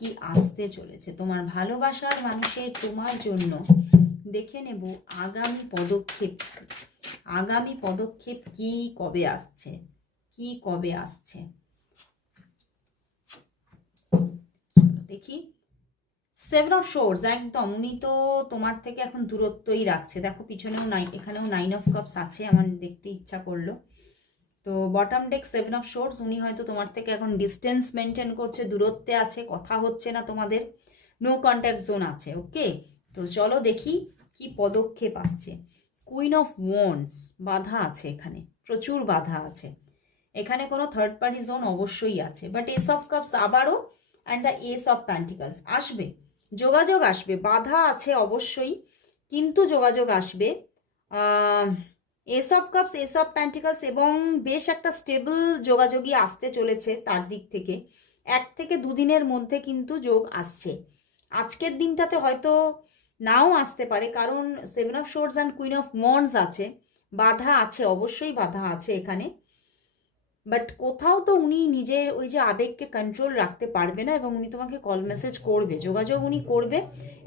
কি আসতে চলেছে তোমার ভালোবাসার মানুষের তোমার জন্য। দেখে নেব আগামী পদক্ষেপ, আগামী পদক্ষেপ কি কবে আসছে, কি কবে আসছে দেখি। 7 অফ সোর্স, একদম উনি তো তোমার থেকে এখন দূরত্বই রাখছে। দেখো পিছনেও এখানেও 9 অফ কাপস আছে, আমার দেখতে ইচ্ছা করলো। তো বটম ডেক 7 অফ সোর্স, উনি হয়তো তোমার থেকে এখন ডিস্টেন্স মেনটেন করছে, দূরত্বে আছে, কথা হচ্ছে না তোমাদের, নো কন্ট্যাক্ট জোন আছে। ওকে, তো চলো দেখি কি পদক্ষেপ আসছে। কুইন অফ ওয়ান্ডস, বাধা আছে এখানে, প্রচুর বাধা আছে এখানে, কোনো থার্ড পার্টি জোন অবশ্যই আছে। বাট এস অফ কাপস আবারও and the S of pentacles আসবে, যোগাযোগ আসবে, বাধা আছে অবশ্যই কিন্তু যোগাযোগ আসবে। S of cups, S of pentacles এবং বেশ একটা স্টেবল যোগাযোগই আসতে চলেছে তার দিক থেকে। 1 থেকে 2 দিনের মধ্যে কিন্তু যোগ আসছে। আজকের দিনটাতে হয়তো নাও আসতে পারে, কারণ 7 of swords and queen of wands আছে, বাধা আছে, অবশ্যই বাধা আছে এখানে। বাট কোথাও তো উনি নিজের ওই যে আবেগকে কন্ট্রোল রাখতে পারবে না এবং উনি তোমাকে কল মেসেজ করবে, যোগাযোগ উনি করবে।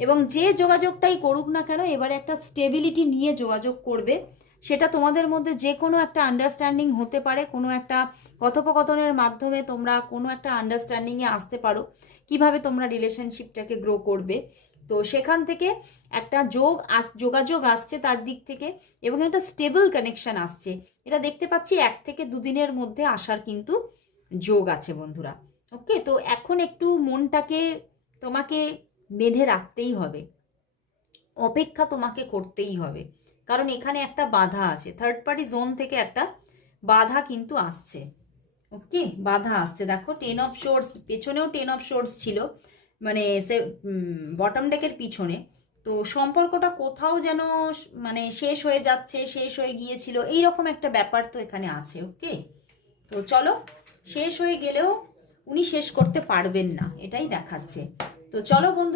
এবং যে যোগাযোগটাই করুক না কেন এবারে একটা স্টেবিলিটি নিয়ে যোগাযোগ করবে। সেটা তোমাদের মধ্যে যে কোনো একটা আন্ডারস্ট্যান্ডিং হতে পারে, কোনো একটা কথোপকথনের মাধ্যমে তোমরা কোনো একটা আন্ডারস্ট্যান্ডিংয়ে আসতে পারো কিভাবে তোমরা রিলেশনশিপটাকে গ্রো করবে। তো সেখান থেকে একটা যোগাযোগ আসছে তার দিক থেকে এবং একটা স্টেবল কানেকশন আসছে। এটা দেখতে পাচ্ছি 1 থেকে 2 দিনের মধ্যে আসার কিন্তু যোগ আছে বন্ধুরা। ওকে, তো এখন একটু মনটাকে তোমাকে বেঁধে রাখতেই হবে, অপেক্ষা তোমাকে করতেই হবে, কারণ এখানে একটা বাধা আছে, থার্ড পার্টি জোন থেকে একটা বাধা কিন্তু আসছে। ওকে, বাধা আসছে। দেখো 10 অফ শোর্টস, পেছনেও 10 অফ শোর্টস ছিল, মানে সে বটম ডেকের পিছনে। তো সম্পর্কটা কোথাও যেন মানে শেষ হয়ে যাচ্ছে, শেষ হয়ে গিয়েছিল, এইরকম একটা ব্যাপার তো এখানে আছে। ওকে, তো চলো, শেষ হয়ে গেলেও উনি শেষ করতে পারবেন না এটাই দেখাচ্ছে। তো চলো বন্ধু,